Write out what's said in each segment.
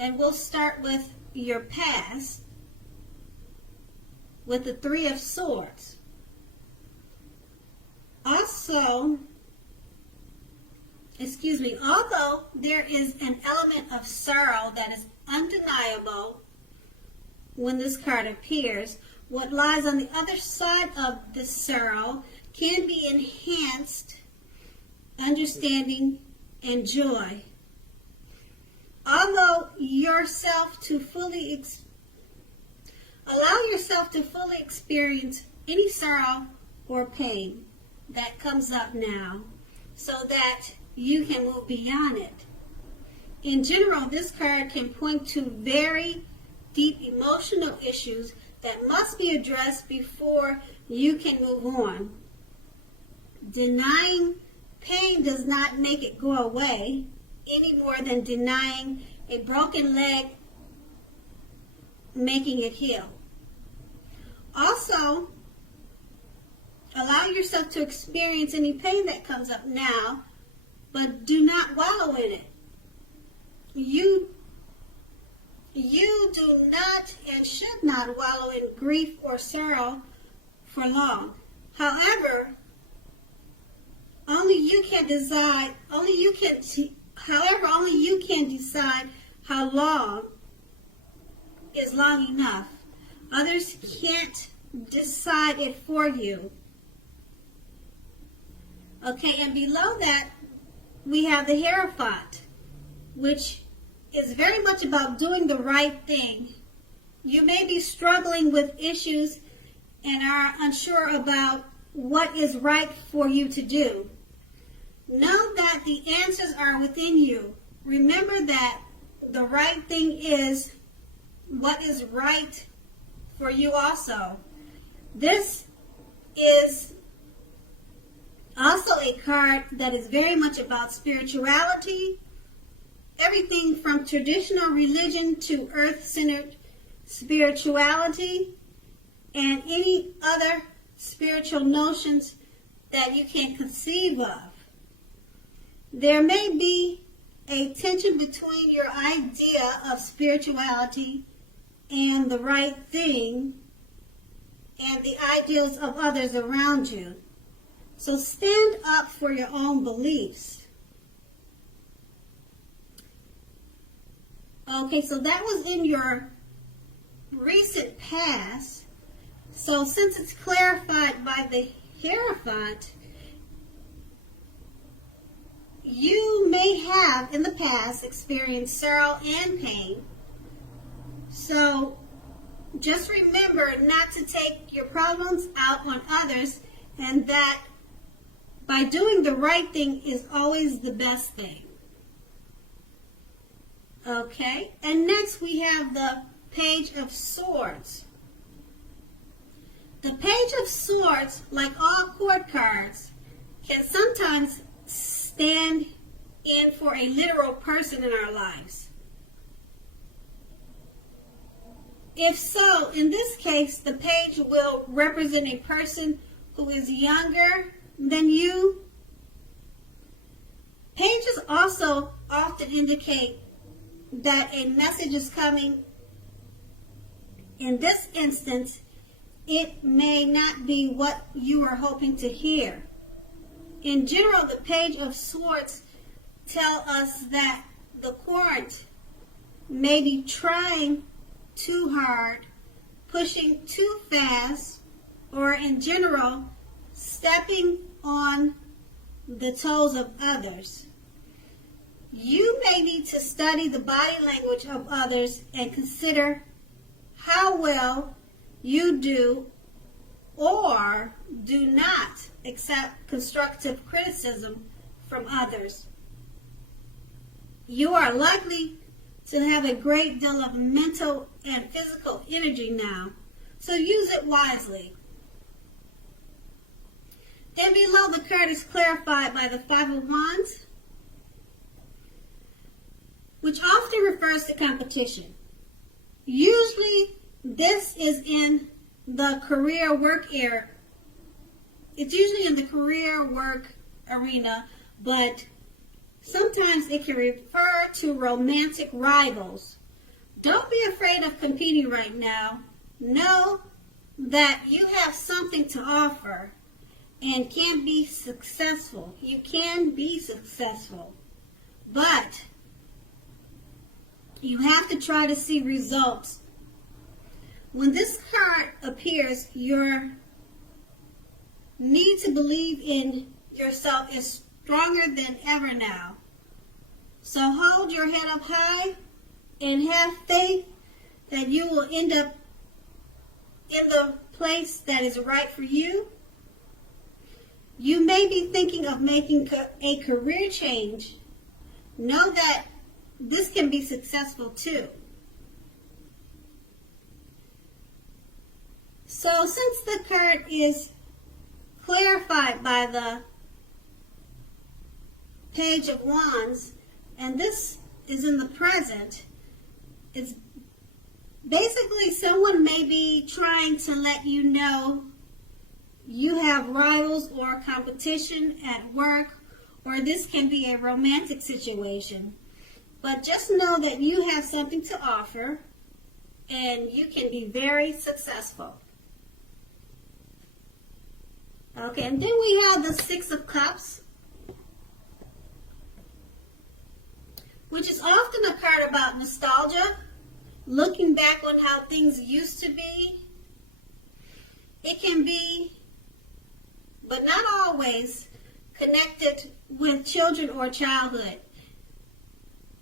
And we'll start with your past with the Three of Swords. Also, although there is an element of sorrow that is undeniable when this card appears, what lies on the other side of the sorrow can be enhanced understanding and joy. Allow yourself to fully experience any sorrow or pain that comes up now so that you can move beyond it. In general, this card can point to very deep emotional issues that must be addressed before you can move on. Denying pain does not make it go away any more than denying a broken leg making it heal. Also, allow yourself to experience any pain that comes up now, but do not wallow in it. You do not and should not wallow in grief or sorrow for long. However, only you can decide how long is long enough. Others can't decide it for you. Okay, and below that, we have the Hierophant, which is very much about doing the right thing. You may be struggling with issues and are unsure about what is right for you to do. Know that the answers are within you. Remember that the right thing is what is right for you also. This is also a card that is very much about spirituality, everything from traditional religion to earth-centered spirituality and any other spiritual notions that you can conceive of. There may be a tension between your idea of spirituality and the right thing and the ideals of others around you. So stand up for your own beliefs. Okay, so that was in your recent past. So since it's clarified by the Hierophant, you may have in the past experienced sorrow and pain. So just remember not to take your problems out on others, and that by doing the right thing is always the best thing. Okay, and next we have the Page of Swords. The Page of Swords, like all court cards, can sometimes stand in for a literal person in our lives. If so, in this case, the page will represent a person who is younger than you. Pages also often indicate that a message is coming. In this instance, it may not be what you are hoping to hear. In general, the Page of Swords tell us that the court may be trying too hard, pushing too fast, or in general, stepping on the toes of others. You may need to study the body language of others and consider how well you do or do not accept constructive criticism from others. You are likely to have a great deal of mental and physical energy now, so use it wisely. Then below, the card is clarified by the Five of Wands, which often refers to competition. Usually, this is in the career work area. It's usually in the career work arena, but sometimes it can refer to romantic rivals. Don't be afraid of competing right now. Know that you have something to offer and can be successful. You can be successful. But you have to try to see results. When this card appears, your need to believe in yourself is stronger than ever now. So hold your head up high and have faith that you will end up in the place that is right for you. You may be thinking of making a career change. Know that this can be successful too. So since the card is clarified by the Page of Wands, and this is in the present, it's basically someone may be trying to let you know you have rivals or competition at work, or this can be a romantic situation. But just know that you have something to offer and you can be very successful. Okay, and then we have the Six of Cups, which is often a card about nostalgia, looking back on how things used to be. It can be, but not always, connected with children or childhood.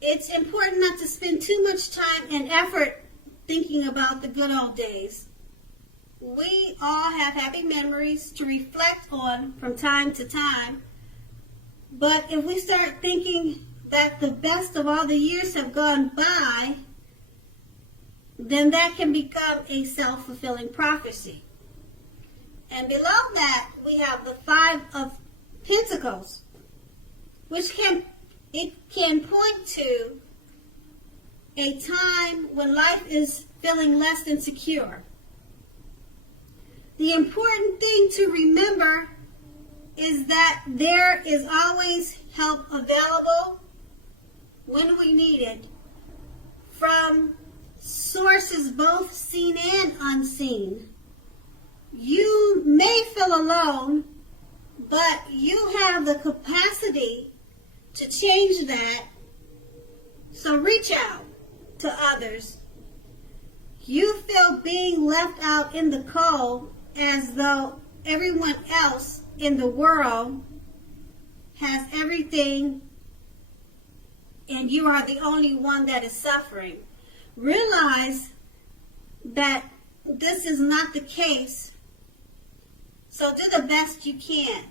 It's important not to spend too much time and effort thinking about the good old days. We all have happy memories to reflect on from time to time, but if we start thinking that the best of all the years have gone by, then that can become a self-fulfilling prophecy. And below that, we have the Five of Pentacles, which can point to a time when life is feeling less than secure. The important thing to remember is that there is always help available when we need it from sources both seen and unseen. You may feel alone, but you have the capacity to change that. So reach out to others. You feel being left out in the cold as though everyone else in the world has everything and you are the only one that is suffering. Realize that this is not the case. So do the best you can.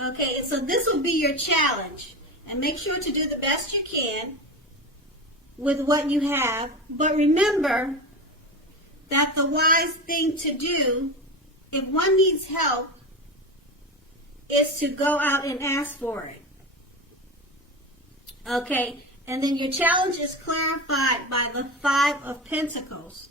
Okay, so this will be your challenge. And make sure to do the best you can with what you have. But remember that the wise thing to do, if one needs help, is to go out and ask for it. Okay, and then your challenge is clarified by the Five of Pentacles.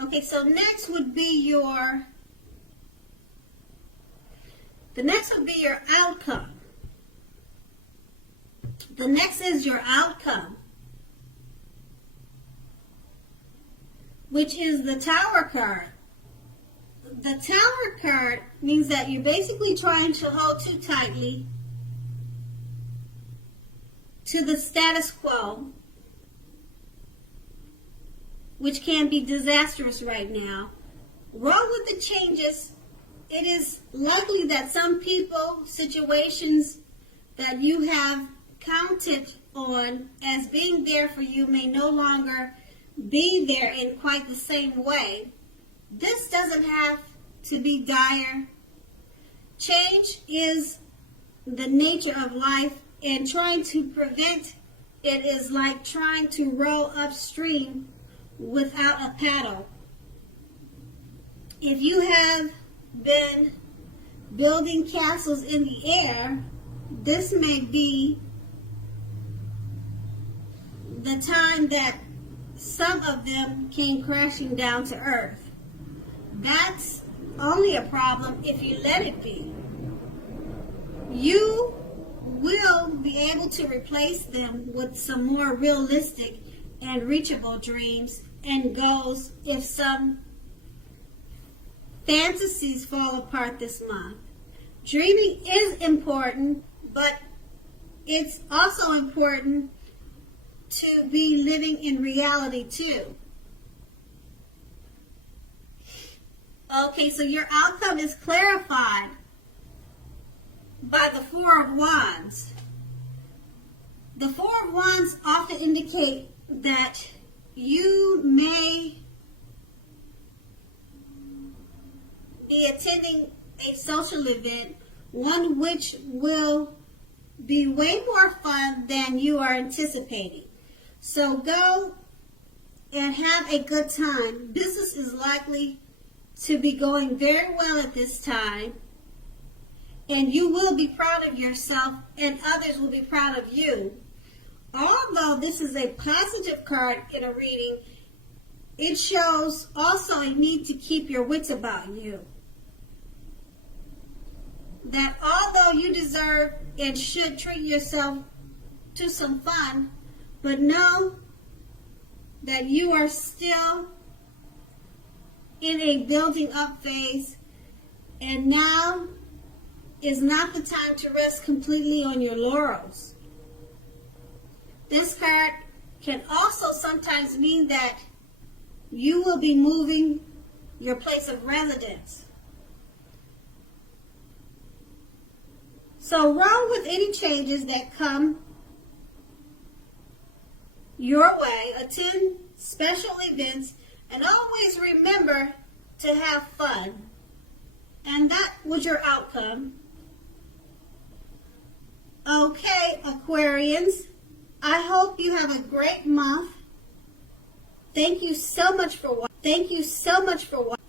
Okay, so next would be your outcome. The next is your outcome, which is the Tower card. The Tower card means that you're basically trying to hold too tightly to the status quo, which can be disastrous right now. Roll with the changes. It is likely that some people, situations that you have counted on as being there for you may no longer be there in quite the same way. This doesn't have to be dire. Change is the nature of life, and trying to prevent it is like trying to row upstream without a paddle. If you have been building castles in the air, this may be the time that some of them came crashing down to earth. That's only a problem if you let it be. You will be able to replace them with some more realistic and reachable dreams and goals if some fantasies fall apart this month. Dreaming is important, but it's also important to be living in reality too. Okay, so your outcome is clarified by the Four of Wands. The Four of Wands often indicate that you may be attending a social event, one which will be way more fun than you are anticipating. So go and have a good time. Business is likely to be going very well at this time, and you will be proud of yourself and others will be proud of you. Although this is a positive card in a reading, it shows also a need to keep your wits about you. That although you deserve and should treat yourself to some fun, but know that you are still in a building up phase, and now is not the time to rest completely on your laurels. This card can also sometimes mean that you will be moving your place of residence. So run with any changes that come your way, attend special events, and always remember to have fun. And that was your outcome. Okay, Aquarians, I hope you have a great month. Thank you so much for watching.